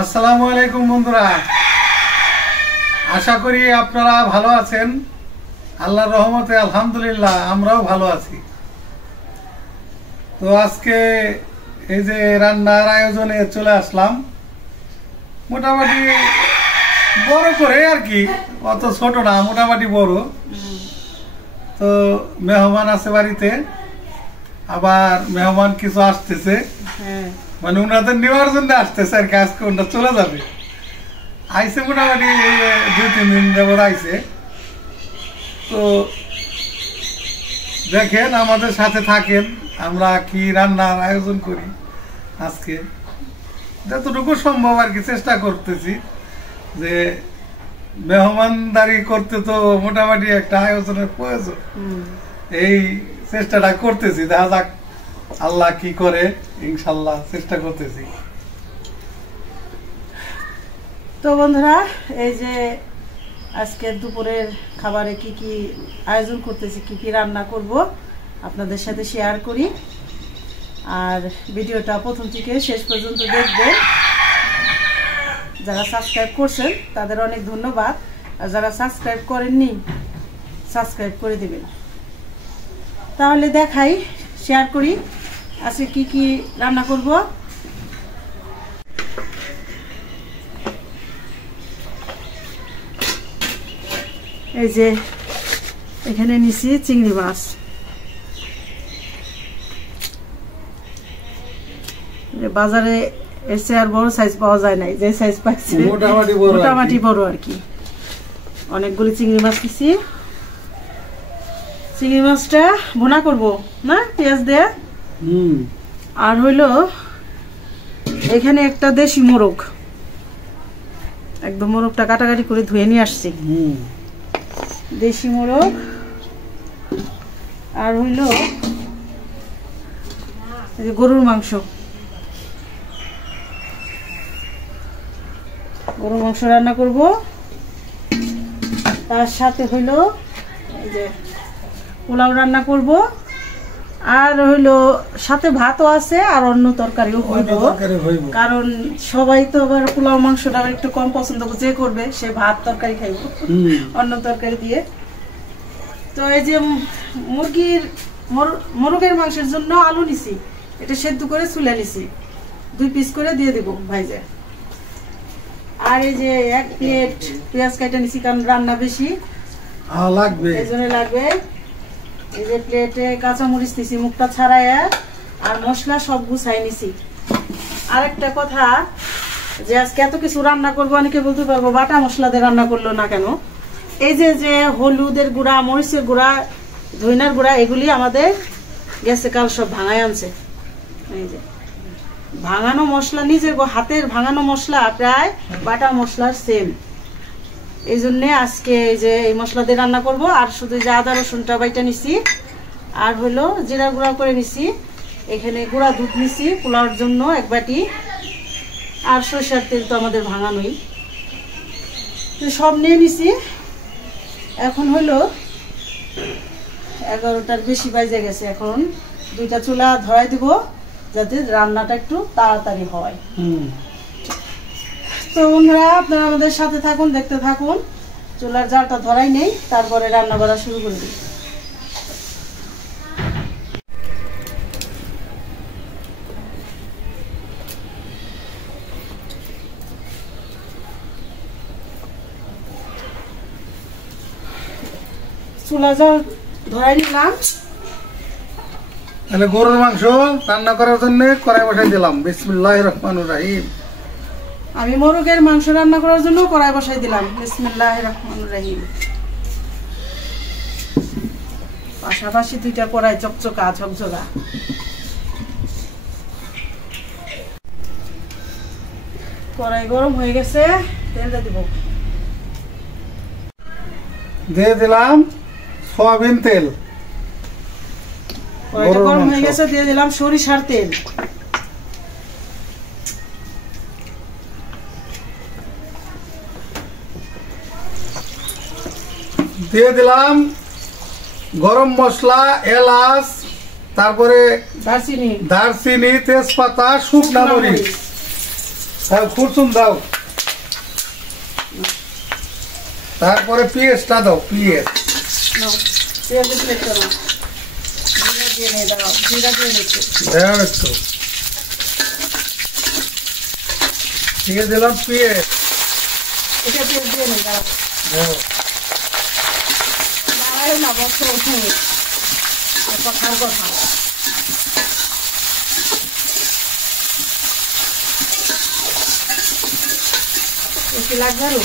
আসসালামু আলাইকুম বন্ধুরা, আশা করি আপনারা ভালো আছেন। আল্লাহর রহমতে আলহামদুলিল্লাহ আমরাও ভালো আছি। তো আজকে এই যে রান্নার আয়োজনে চলে আসলাম, মোটামুটি বড় করে আর কি, অত ছোট না, মোটামুটি বড়। তো মেহমান আছে বাড়িতে, আবার মেহমান কিছু আসতেছে, মানে ওনাদের নেওয়ার জন্য আসতেছে আর কি। আজকে ওনারা চলে যাবে, আইসে মোটামুটি 2-3 দিন যাবত আইসে। তো দেখেন, আমাদের সাথে থাকেন, আমরা কি রান্নার আয়োজন করি আজকে। যতটুকু সম্ভব আর কি চেষ্টা করতেছি, যে মেহমানদারি করতে তো মোটামুটি একটা আয়োজনের প্রয়োজন। এই চেষ্টাটা করতেছি, দেখা যাক আল্লাহ কি করে, ইনশাল্লাহ চেষ্টা করতেছি। তো বন্ধুরা, এই যে আজকে দুপুরের খাবারে কি কি আয়োজন করতেছি, কি কি রান্না করব আপনাদের সাথে শেয়ার করি। আর ভিডিওটা প্রথম থেকে শেষ পর্যন্ত দেখবেন। যারা সাবস্ক্রাইব করছেন তাদের অনেক ধন্যবাদ, আর যারা সাবস্ক্রাইব করেননি সাবস্ক্রাইব করে দেবেন। তাহলে দেখাই, শেয়ার করি আজকে কি কি রান্না করব। এই যে এখানে নিছি চিংড়ি মাছ, বাজারে এসে আর বড় সাইজ পাওয়া যায় নাই, যে সাইজ পাইছে মোটামুটি বড় আর কি। অনেকগুলি চিংড়ি মাছ নিছি। চিংড়ি মাছটা ভুনা করব না পেঁয়াজ দিয়ে। আর হইলো এখানে একটা দেশি মোরগ, একদম মোরগটা কাটাকাটি করে ধুয়ে নিয়ে আসছি, দেশি মোরগ। আর হইলো গরুর মাংস, গরুর মাংস রান্না করব। তার সাথে হইলো এই যে পোলাও রান্না করব। আর হইলো সাথে ভাতও আছে, আর অন্য তরকারিও হইব, কারণ সবাই তো আবার পোলাও মাংসটা একটু কম পছন্দ যে করবে, সে ভাত তরকারি খাইব অন্য তরকারি দিয়ে। তো এই যে মোরগের মাংসের জন্য আলু নিছি, এটা সেদ্ধ করে চুলে নিছি, 2 পিস করে দিয়ে দেব ভাইজে। আর এই যে 1 প্লেট পেঁয়াজ কাটা নিছি, কারণ রান্না বেশি লাগবে, এই জন্য লাগবে। এই যে প্লেটে কাঁচামরিচ নিছি, মুখটা ছাড়াইয়া, আর মশলা সব গুছাই নিছি। আর একটা কথা, যে আজকে এত কিছু রান্না করবো, অনেকে বলতে পারবো বাটা মশলা দিয়ে রান্না করলো না কেন। এই যে যে হলুদের গুঁড়া, মরিচের গুঁড়া, ধইনার গুঁড়া, এগুলি আমাদের গেছে কাল সব ভাঙাই আনছে। এই যে ভাঙানো মশলা, নিজের হাতের ভাঙানো মশলা প্রায় বাটা মশলার সেম। এই জন্যে আজকে এই যে এই মশলা দিয়ে রান্না করব। আর শুধু যে আদা রসুনটা বাইটা নিছি, আর হলো জিরা গুঁড়া করে নিছি। এখানে গুঁড়া দুধ নিছি পোলাওর জন্য 1 বাটি, আর সরষের তেল তো আমাদের ভাঙানোই, তো সব নিয়ে নিছি। এখন হলো 11টার বেশি বাজে গেছে, এখন 2টা চুলা ধরাই দিব, যাতে রান্নাটা একটু তাড়াতাড়ি হয়। তো বন্ধুরা, আপনারা আমাদের সাথে থাকুন, দেখতে থাকুন। চুলার জালটা ধরাই নেই, তারপরে রান্না করা শুরু করে দিই। চুলা জাল ধরাই নিলাম। তাহলে গরুর মাংস রান্না করার জন্য কড়াই বসাই দিলাম। বিসমিল্লাহির রহমানির রহিম। আমি মোরগের মাংস রান্না করার জন্য কড়াই বসাই দিলাম। বিসমিল্লাহির রহমানির রহিম। পাশাপাশি 2টা কড়াই চকচকা ঝকঝকা। কড়াই গরম হয়ে গেছে, তেলটা দিব। দিয়ে দিলাম সয়াবিন তেল। কড়াইটা গরম হয়ে গেছে, দিয়ে দিলাম সরিষার তেল। দিয়ে দিলাম গরম মশলা, এলাচ, তারপরে দারচিনি, তেজপাতা, শুকনা মরিচ। দাও কুরসুম দাও, তারপরে পেঁয়াজটা দাও, পেঁয়াজ পেঁয়াজের প্লেট করো, জিরা দিয়ে নিয়ে দাও, জিরা দিয়ে নিচ্ছি, দাও একটু, দিয়ে দিলাম পেঁয়াজ, এটা পেঁয়াজ দিয়ে নিয়ে দাও, দাও দাঁড়ায় না বসো, খাও কথা বেশি লাগবে আরো,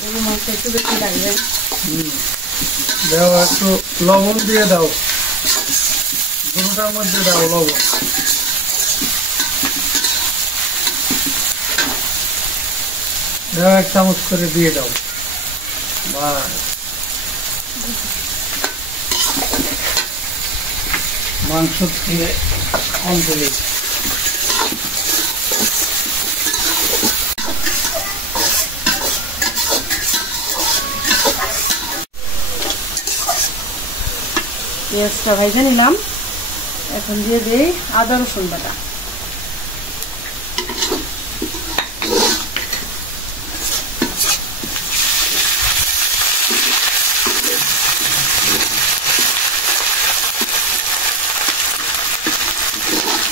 গরু মাংস একটু বেশি লাগবে। দাও একটু লবণ দিয়ে দাও, গরুটার মধ্যে দাও লবণ, দাও 1 চামচ করে দিয়ে দাও, বাস মাংস দিয়ে কমপ্লিট। পেঁয়াজটা ভেজে নিলাম, এখন দিয়ে দিই আদা রসুন বাটা,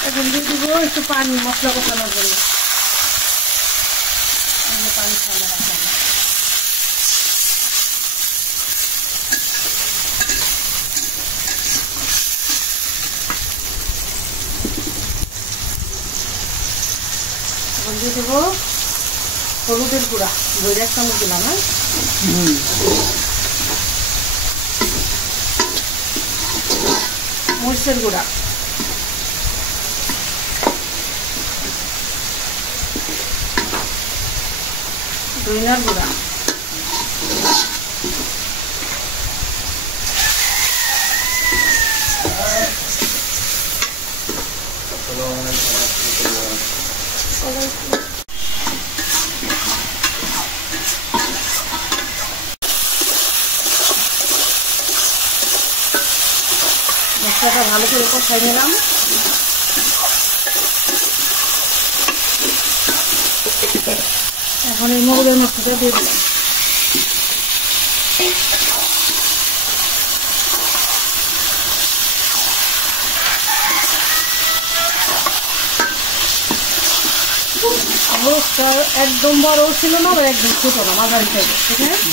এখন দিয়ে দিব একটু পানি মশলা কষানোর জন্য, পানি ঠান্ডা রাখলাম, দিয়ে দেবো হলুদের গুঁড়া, দইটা 1 চামচ দিলাম, হ্যাঁ মরিচের গুঁড়া, ধনিয়ার গুঁড়া, মশলাটা ভালো করে কষাই নিলাম, এখন এই মগজের মশলাটা দিয়ে দিলাম, মোরগটা একদম বড় ছিল না, আবার একদম ছোট না, মাঝারি টাইপের, ঠিক আছে।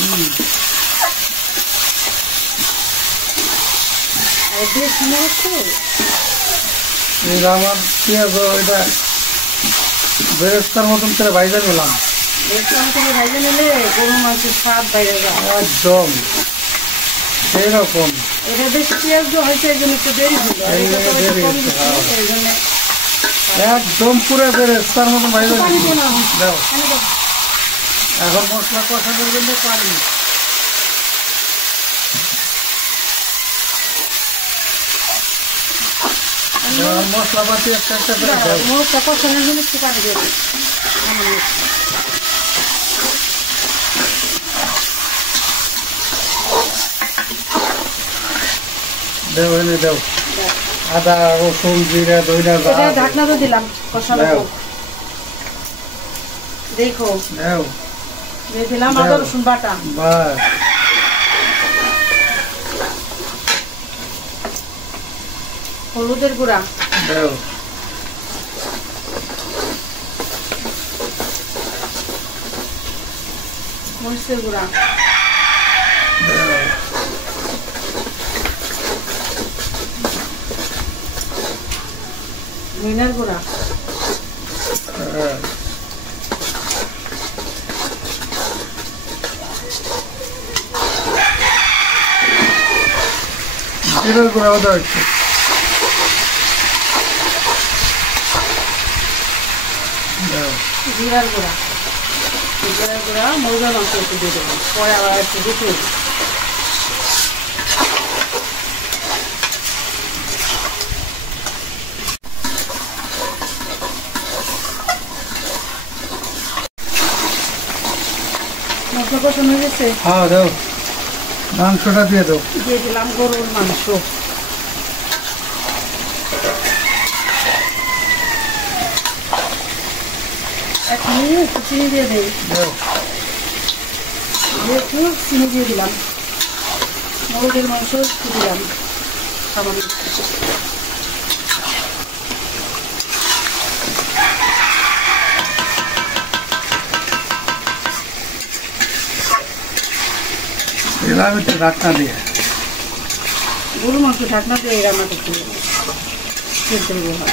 আর বেশি মোরগ তো আমার পেঁয়াজ ওইটা বেরেস্তার মতন করে ভাইজা নিলাম, বেশি করে ভাইজে নিলে গরুর মাংসের স্বাদ বাইরে যায় একদম সেইরকম। এটা বেশি পেঁয়াজ দেওয়া হয়েছে, এই জন্য একটু দেরি হলো, আর এটা তো একটু কম দিচ্ছি, এই জন্য একদম পুরো বেরেস্তার মতন ভাইজা পানি দিয়ে নাও, দাও। পানি দাও। এখন মশলা কষানোর জন্য পানি, মশলাপাতি একটা একটা করে দাও, মোরগটা কষানোর জন্য একটু পানি দিয়ে দিই, দাও এনে দাও, আদা রসুন জিরা ধনিয়া এটা ঢাকনা তো দিলাম কষানো দাও, হোক। দেখো দাও দিয়ে দিলাম আদা রসুন বাটা, বাস হলুদের গুঁড়া, দাও, মরিচের গুঁড়া, দাও, ধনিয়ার গুঁড়া, জিরার গুঁড়াও দাও একটু, দাও জিরার গুঁড়া, জিরার গুঁড়া, মুরগির মাংস একটু দিয়ে দেবো, পরে আবার একটু দিতে হবে। মশলা কষানো হয়ে গেছে, হ্যাঁ দাও, মাংসটা দিয়ে দাও, দিয়ে দিলাম গরুর মাংস, একটু চিনি দিয়ে দেই, একটু চিনি দিয়ে দিলাম, মুরগির মাংস একটু দিলাম সামান্য। এলাম একটু ঢাকনা দিয়ে, গরু মাংস ঢাকনা দিয়ে রান্না করতে হবে, সেদ্ধ হবে।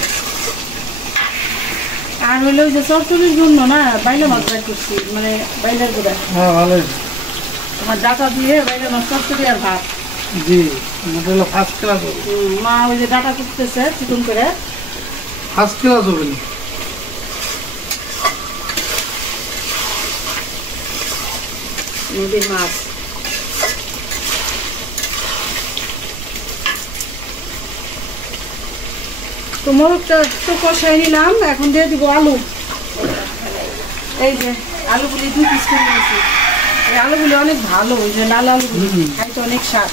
আর হইলে ওই যে চচ্চড়ির জন্য না বাইলা মাছ বাইর করছি, মানে বাইলার গুঁড়া। হ্যাঁ ভালো হয়েছে। আমার ডাটা দিয়ে বাইলা মাছ চচ্চড়ি আর ভাত। জি, মোটা হলো ফার্স্ট ক্লাস হবে। মা ওই যে ডাটা করতেছে চিকন করে। ফার্স্ট ক্লাস হবে না। নদীর মাছ। তো মোরগটা তো কষাই নিলাম, এখন দিয়ে দিব আলু। এই যে আলুগুলি 2 পিস করে নিয়েছি। এই আলুগুলি অনেক ভালো, ওই যে লাল আলুগুলি খাইতে অনেক স্বাদ।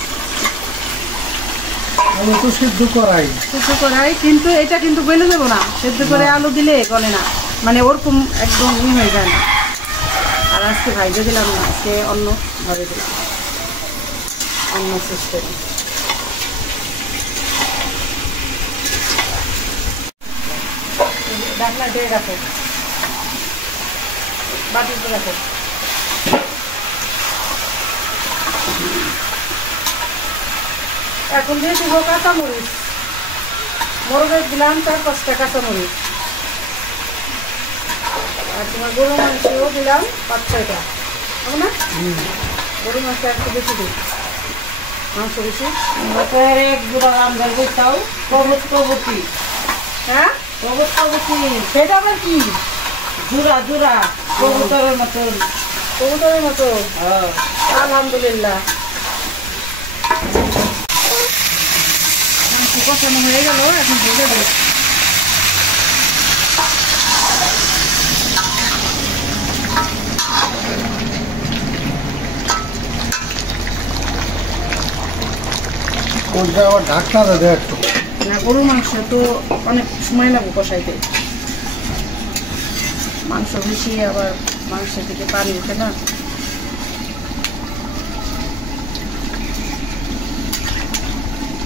আলু তো সিদ্ধ করাই, সিদ্ধ করাই, কিন্তু এটা কিন্তু গলে দেবো না, সিদ্ধ করে আলু দিলে গলে না, মানে ওরকম একদম হয়ে যায় না। আর আজকে ভাইজে দিলাম না, আজকে অন্যভাবে দিলাম, অন্য সিস্টেমে। ঢাকনা দিয়ে রাখো, বাটিতে রাখো। এখন দিয়ে দিব কাঁচামরিচ, মোরগের দিলাম 4-5টা কাঁচামরিচ, আর তোমার গরু মাংসও দিলাম 5-6টা, হবে না? গরু মাংসটা একটু বেশি দিই, মাংস বেশি। এক গুঁড়া রান্নার বইটাও কবতি, হ্যাঁ কবতি, সেটা আবার কি? জুরা জুরা কবুতরের মতন, কবুতরের মতো। আলহামদুলিল্লাহ, মাংস কষানো হয়ে গেল, এখন ভেজে দেব। কোনটা আবার ঢাকনা দেয় একটু না, গরু মাংস তো অনেক সময় লাগবে কষাইতে, মাংস বেশি, আবার মাংসের থেকে পানি উঠে না।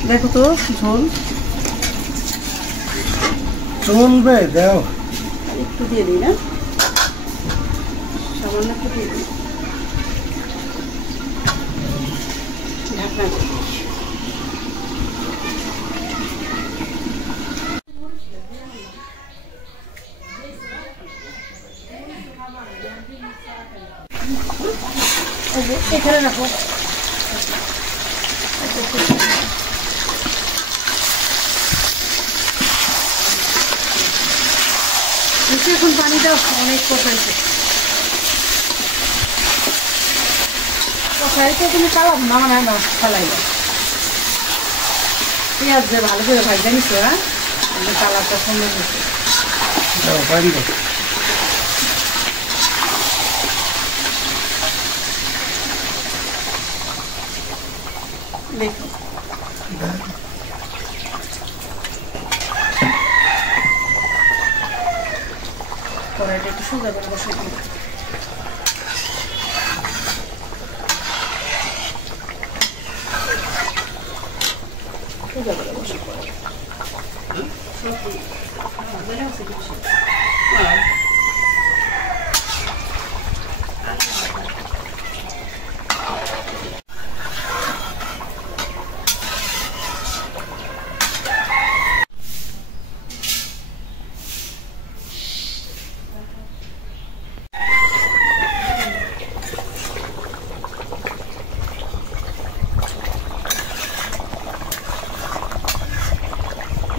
দেখো তো ঝোল চলবে, দেও একটু দিয়ে দিই, না সামান্য একটু দিয়ে দিই, ঢাকনা দিয়ে। এখানে রাখো, এখন পানিটা অনেক কষাইছে, কষাইতে তুমি কালাম না, মানে না ফালাইলে পেঁয়াজ দিয়ে ভালো করে ভাজতে নিছো। হ্যাঁ, কালারটা সুন্দর হয়েছে। দেখো কড়াইটা একটু সোজা করে বসাই দিই। সোজা করে বসাই কড়াই।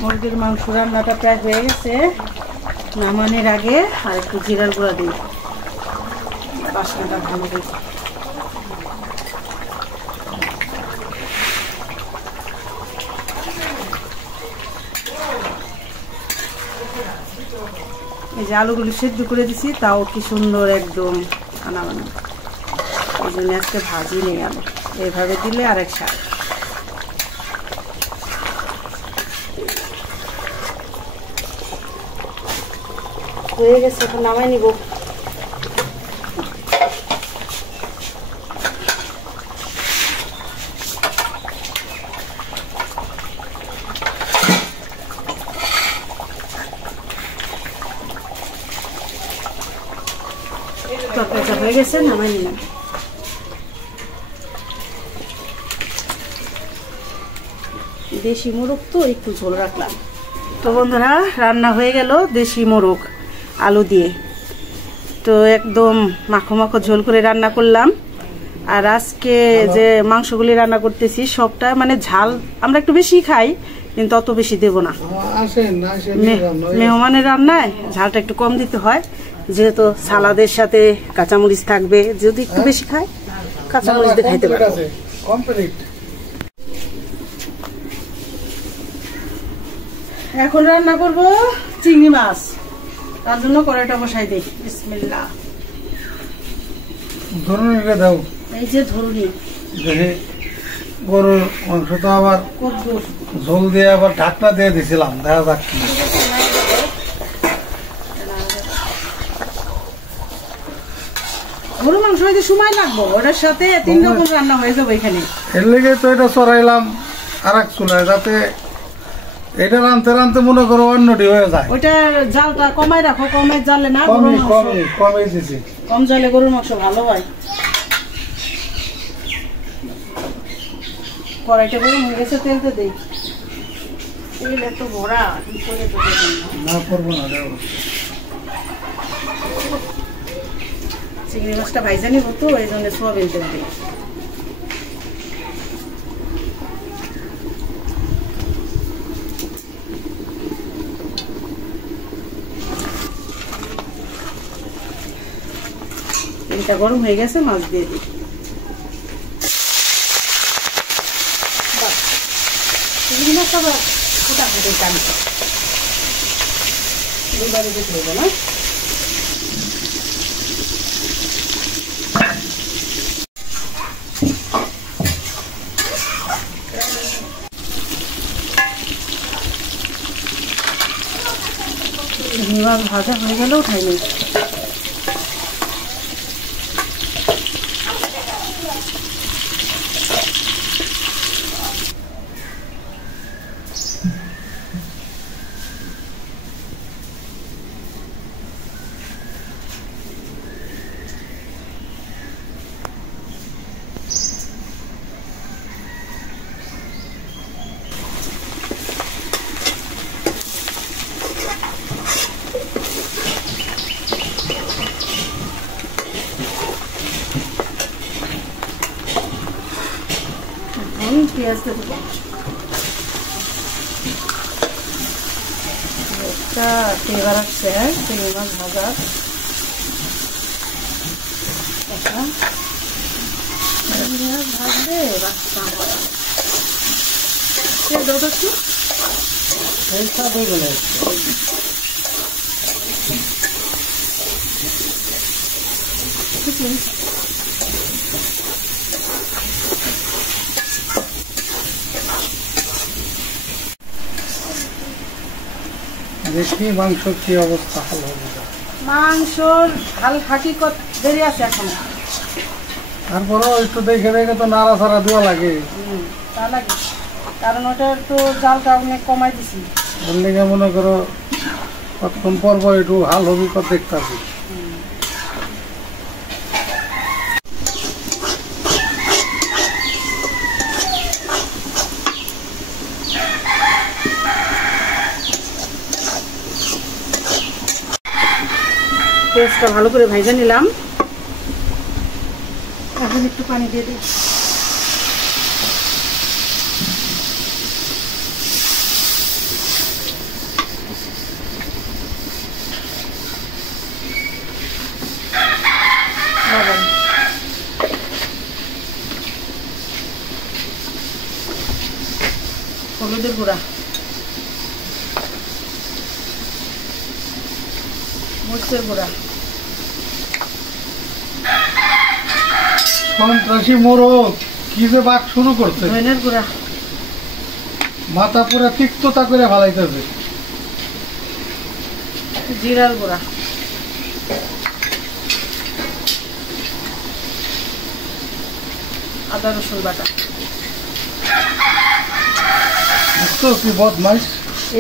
মুরগির মাংস রান্নাটা প্রায় হয়ে গেছে, নামানোর আগে আর একটু জিরার গুঁড়া দিই, বাসনাটা ভালো দিই। এই যে আলুগুলি সেদ্ধ করে দিছি, তাও কি সুন্দর একদম আনা বানা, এই জন্য আজকে ভাজি নিয়ে গেল, এইভাবে দিলে আরেক স্বাদ। হয়ে গেছে, এখন নামাই নিব। পেঁচা হয়ে গেছে, নামাই নিলাম। দেশি মোরগ তো একটু ঝোল রাখলাম। তো বন্ধুরা, রান্না হয়ে গেল দেশি মোরগ আলু দিয়ে। তো একদম মাখো মাখো ঝোল করে রান্না করলাম। আর আজকে যে মাংসগুলি রান্না করতেছি সবটা মানে ঝাল আমরা একটু বেশি খাই, কিন্তু অত বেশি দেব না। মেহমানের রান্নায় ঝালটা একটু কম দিতে হয়, যেহেতু সালাদের সাথে কাঁচামরিচ থাকবে। যদি একটু বেশি খায় কাঁচামরিচ দিয়ে খাইতে পারে। এখন রান্না করব চিংড়ি মাছ, তার জন্য কড়াইটা বসাই দিই। বিসমিল্লাহ। ধরুনিটা দাও। এই যে ধরুনি, দেখি গরুর মাংস তো আবার ঝোল দিয়ে আবার ঢাকনা দিয়ে দিছিলাম, দেখা যাক কি। গরুর মাংস হইতে সময় লাগবো, ওটার সাথে 3 রকম রান্না হয়ে যাবে এখানে। এর লেগে তো এটা চড়াইলাম আর এক চুলায়, যাতে এটা রানতে রানতে মনে করো অন্যটি হয়ে যায়। ওইটার জালটা কমাই রাখো, কমে জালে না কমে দিছি। কম জালে গরুর মাংস ভালো হয়। কড়াইটা গরম হয়ে গেছে, তেলতে দেই। তেল এত ভরা না করবো না। চিংড়ি মাছটা ভাইজা নিব তো, এই জন্য সোয়াবিন তেল দিই। তেলটা গরম হয়ে গেছে, মাছ দিয়ে দিই। চিংড়ি মাছটা ফুটা ফুটে টানছে, দুবারে দিতে হবে না। মাছ ভাজা হয়ে গেলেও উঠাই নেই। পেঁয়াজ দেবো, একটা ফ্লেভার আসছে চিংড়ি মাছ ভাজার। ভাজলে বাচ্চা দাও তো একটু। দেখি মাংস কি অবস্থা হলো। মাংসর ঝাল হাকিকত দেরি আছে এখন, তারপরেও একটু দেখে দেখে তো নাড়াচাড়া দেওয়া লাগে। তা লাগে, কারণ ওটা একটু জালটা অনেক কমাই দিছি। ওর লেগে মনে করো কতক্ষণ পর পর একটু হাল হবি কত দেখতে হবে। পেঁয়াজটা ভালো করে ভাজা নিলাম, এখন একটু পানি দিয়ে দিই। হলুদের গুঁড়া, মরিচের গুঁড়া, সন্ত্রাসী মোরগ কি যে বাক শুরু করছে। ধনের গুঁড়া, মাথা পুরো তিক্ততা করে ফালাইতেছে। জিরার গুঁড়া, আদা রসুন বাটা। কি বদমাইশ,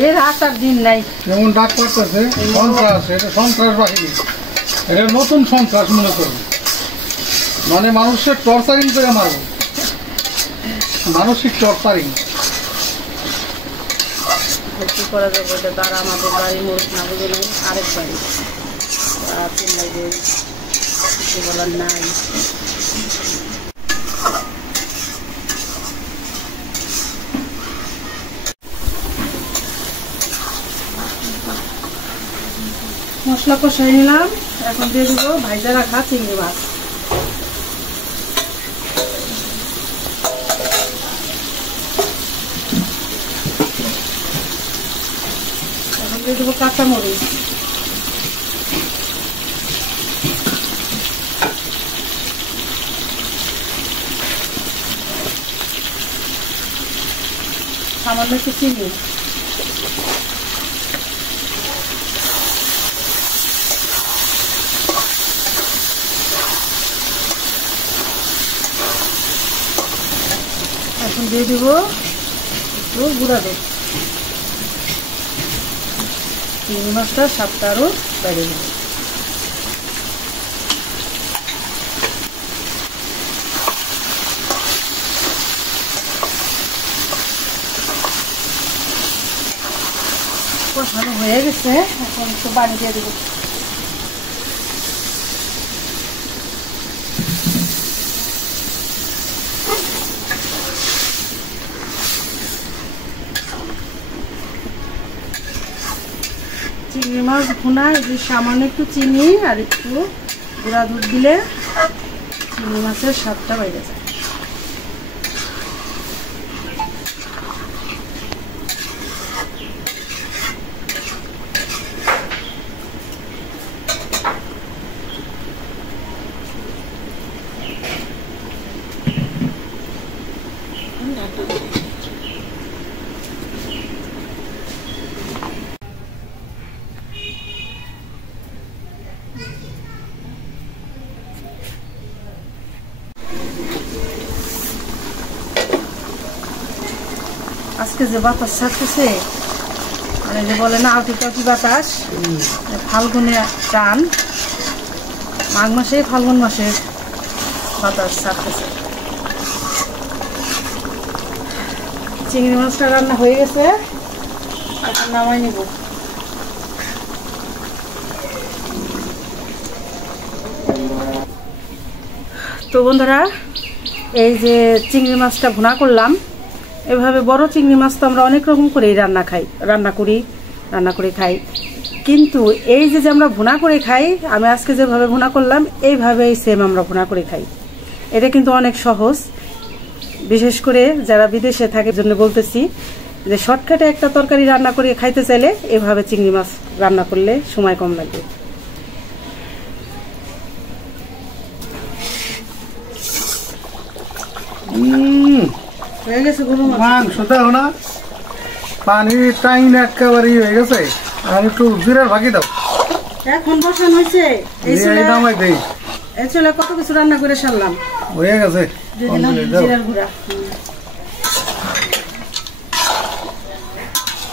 এর হাত আর দিন নাই, যেমন ডাক করতেছে সন্ত্রাস, এটা সন্ত্রাস বাহিনী। এটা নতুন সন্ত্রাস মনে করুন, মানে মানুষের টর্চারিং করে মারব, মানসিক টর্চারিং। কি করা যাবে, এটা তারা আমাদের বাড়ি মরুক না বুঝে নেই, আরেক বাড়ি চিল্লাইবে, কিছু বলার নাই। মশলা কষাই নিলাম, এখন দিয়ে দিব ভাইজা রাখা চিংড়ি মাছ। এখন দিয়ে দেবো কাঁচামরিচ, সামান্য একটু চিনি, এখন দিয়ে দিব একটু গুঁড়া দুধ। চিংড়ি মাছটা স্বাদটা আরো বেড়ে দেবো। কষানো হয়ে গেছে, এখন একটু পানি দিয়ে দেবো। চিংড়ি মাছ ভুনা এই সামান্য একটু চিনি আর একটু গুঁড়া দুধ দিলে চিংড়ি মাছের স্বাদটা বেড়ে যায়। আজকে যে বাতাস ছাড়তেছে, মানে যে বলে না আলটি টালটি বাতাস, ফাল্গুনে টান, মাঘ মাসে ফাল্গুন মাসে বাতাস ছাড়তেছে। চিংড়ি মাছটা রান্না হয়ে গেছে, এখন নামাই নিব। তো বন্ধুরা, এই যে চিংড়ি মাছটা ভুনা করলাম, এভাবে বড় চিংড়ি মাছ তো আমরা অনেক রকম করেই রান্না করে খাই, কিন্তু এই যে আমরা ভুনা করে খাই, আমি আজকে যেভাবে ভুনা করলাম এইভাবেই সেম আমরা ভুনা করে খাই। এটা কিন্তু অনেক সহজ, বিশেষ করে যারা বিদেশে থাকে জন্য বলতেছি যে শর্টকাটে একটা তরকারি রান্না করে খাইতে চাইলে এভাবে চিংড়ি মাছ রান্না করলে সময় কম লাগবে। হয়ে গেছে গরু মাংস দাও না, পানি টাইন একেবারে হয়ে গেছে, আর একটু জিরার ভাগি দাও। এখন বসানো হয়েছে, এই চলে কত কিছু রান্না করে সারলাম, হয়ে গেছে। জিরার গুঁড়া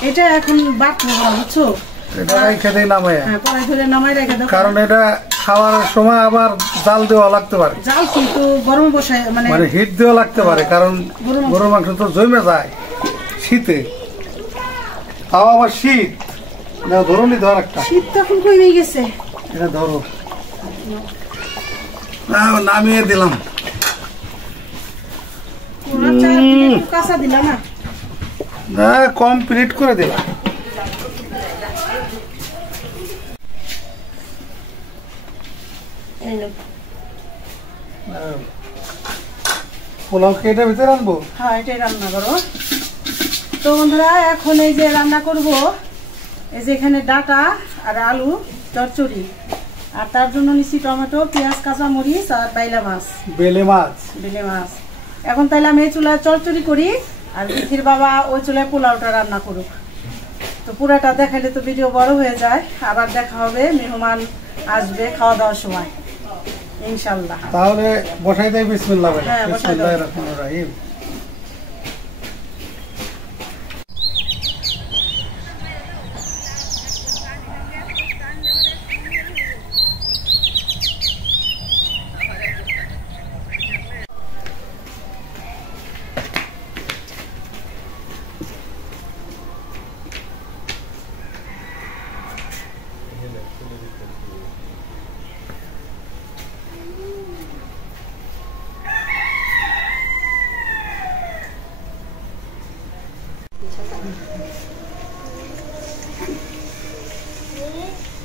এটা এখন বাটবো, বুঝছো, নামাই রেখে দাও, কারণ এটা খাওয়ার সময় আবার জাল দেওয়া লাগতে পারে, জাল কিন্তু গরমে বসায় মানে হিট দেওয়া লাগতে পারে, কারণ গরুর মাংস তো জমে যায় শীতে, তাও আবার শীত। ধরো নি, ধর একটা, শীত তখন কমে গেছে, এটা ধরো, নামিয়ে দিলাম। কাঁচা দিলা না, কমপ্লিট করে দিলাম। পোলাও কেটে ভিতরে আনবো, হ্যাঁ এটাই রান্না করো। তো বন্ধুরা, এখন এই যে রান্না করব, এই যে এখানে ডাটা আর আলু চচ্চড়ি, আর তার জন্য নিচ্ছি টমেটো, পেঁয়াজ, কাঁচা মরিচ আর বাইলা মাছ, বেলে মাছ। এখন তাহলে আমি এই চুলায় চচ্চড়ি করি, আর বিথির বাবা ওই চুলায় পোলাওটা রান্না করুক। তো পুরাটা দেখালে তো ভিডিও বড় হয়ে যায়, আবার দেখা হবে, মেহমান আসবে খাওয়া দাওয়ার সময় ইনশাল্লাহ। তাহলে বসাই দেয় বিসমিল্লাহ। হ্যাঁ, বিসমিল্লাহির রহমানির রহিম।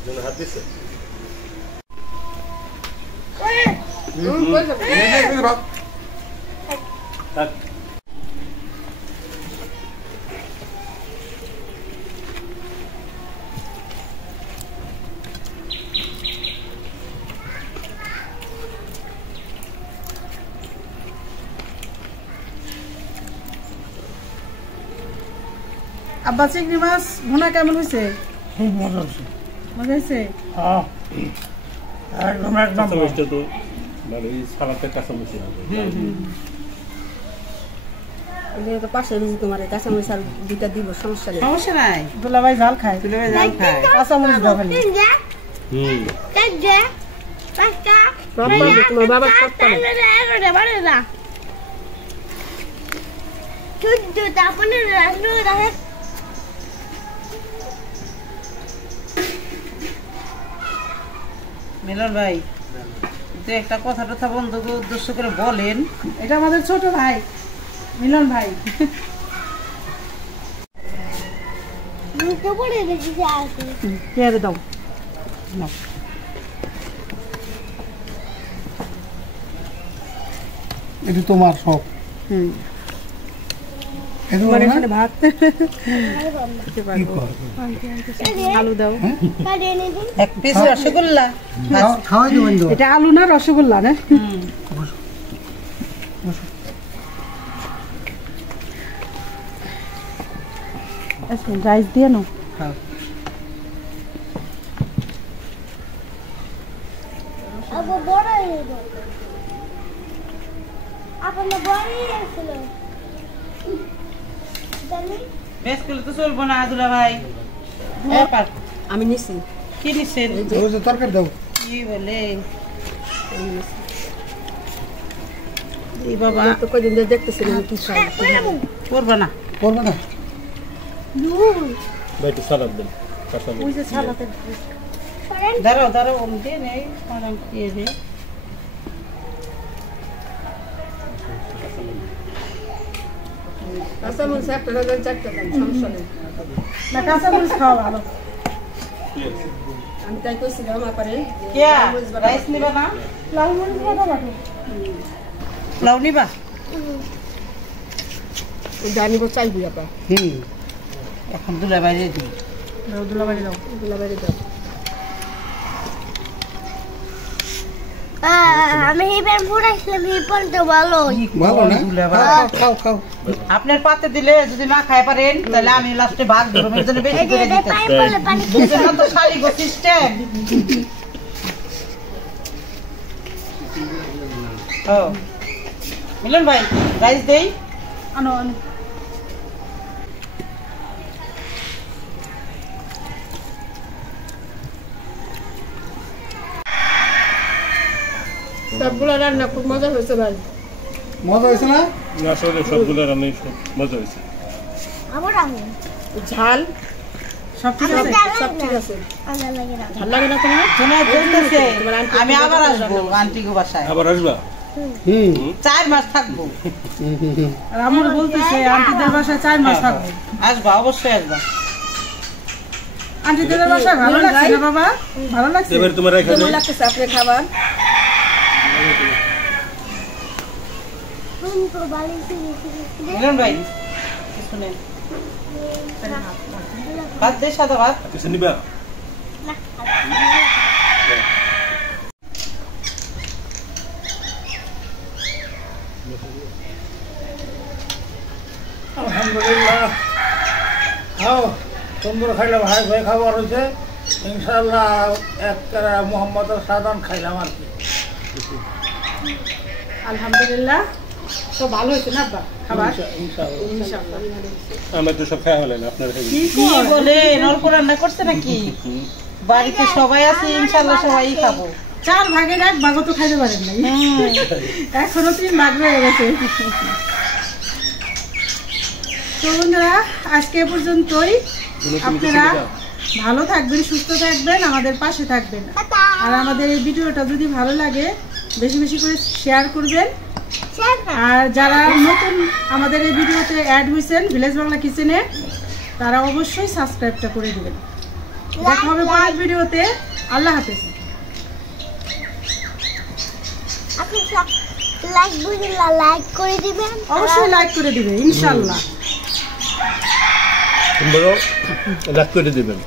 আব্বা চিংড়ি মাছ ভুনা কেমন হয়েছে? খুব মজা হচ্ছে। মজা হয়েছে? হ্যাঁ একদম একদম পাশে তোমার কাঁচামরিচ আর দুইটা দিব, সমস্যা নেই। সমস্যা নাই, দুলাভাই ঝাল খায়। দুলাভাই ঝাল খায়, কাঁচামরিচ দাও খালি। তোমার বাবার সব পারে। মিলন ভাই, তো একটা কথা টথা বন্ধুকে উদ্দেশ্য করে বলেন। এটা আমাদের ছোট ভাই মিলন ভাই। পেয়ারে দাও। এটা তোমার সব। ভাত আলু দাও, এক পিস রসগোল্লা। খাওয়াই দেবেন তো। এটা আলু না রসগোল্লা না? রাইস দিয়ে নাও। তো চলবো না দুলা ভাই। আমি নিছি। কি নিচ্ছেন? তরকারি দাও। কি বলে এই বাবা, তো কদিন ধরে দেখতেছি কি খাই। করবা না? করবে না। ওই যে সালাতে দাঁড়াও দাঁড়াও, আমি দিয়ে নেই, কারণ দিয়ে দে। কাঁচামরিচ একটা চারটা দাম, সমস্যা নেই। না কাঁচামরিচ খাওয়া ভালো। আমি তাই কইছিলাম আপারে কিয়া রাইস নিবা না? লাল মরিচ বাটা বাটো। লাউ নিবা? জানিব চাইবি আপা। এখন দুলা বাইরে দিই। দুলা বাইরে দাও। দুলা বাইরে দাও। আমি হিপের পুরাইছিলাম, হিপন তো ভালো ভালো না? খাও খাও। আপনার পাতে দিলে যদি না খাই পারেন তাহলে আমি লাস্টে ভাগ দেব, এর জন্য বেশি করে দিতে। পানি পড়লে পানি বুঝছেন না তো শালি গো সিস্টেম। ও মিলন ভাই, রাইস দেই? আনো আনো। সবগুলো রান্না খুব মজা হয়েছে ভাই। মজা হয়েছে না? আসলে সবগুলো রান্নাই মজা হয়েছে। আমার আমি ঝাল সব ঠিক আছে? সব ঠিক আছে। আমার লাগে না। ভাল লাগে না তোমার? শোনা বলতেছে আমি আবার আসবো আন্টি গো বাসায়। আবার আসবা? 4 মাস থাকবো। আর আমার বলতেছে আন্টিদের বাসায় 4 মাস থাকবো। আসবা, অবশ্যই আসবা। আন্টিদের বাসায় ভালো লাগছে না বাবা? ভালো লাগছে? এবার তোমার রেখে কেমন দাও। লাগতেছে আপনার খাবার? তুমি তো বালি মিলন ভাই শুনেন, ভাত দে, সাদা ভাত। কিছু নিবা? আলহামদুলিল্লাহ। খাও, সুন্দর খাইলাম, ভাই ভাই খাবার হয়েছে ইনশাআল্লাহ। এক মোহাম্মদের সাধারণ খাইলাম আর কি। আলহামদুলিল্লাহ, তো ভালো হয়েছে না আব্বা খাবার? ইনশাআল্লাহ। ইনশাআল্লাহ। আমার তো সব খাওয়া হলেন, আপনার কি বলে নরকো রান্না করছে নাকি? বাড়িতে সবাই আছে, ইনশাআল্লাহ সবাই খাবো। 4 ভাগের 1 ভাগও তো খাইতে পারেন নাই, এখনো 3 ভাগ রয়ে গেছে। তো বন্ধুরা আজকে এ পর্যন্তই। আপনারা ভালো থাকবেন, সুস্থ থাকবেন, আমাদের পাশে থাকবেন। আর আমাদের এই ভিডিওটা যদি ভালো লাগে বেশি বেশি করে শেয়ার করবেন। আর যারা নতুন আমাদের এই ভিডিওতে অ্যাড হয়েছেন ভিলেজ বাংলা কিচেনে, তারা অবশ্যই সাবস্ক্রাইবটা করে দেবেন। দেখা হবে পরের ভিডিওতে। আল্লাহ হাফেজ। আপনি লাইক বুঝলা লাইক করে দিবেন, অবশ্যই লাইক করে দিবে ইনশাআল্লাহ। তোমরাও লাইক করে দিবেন।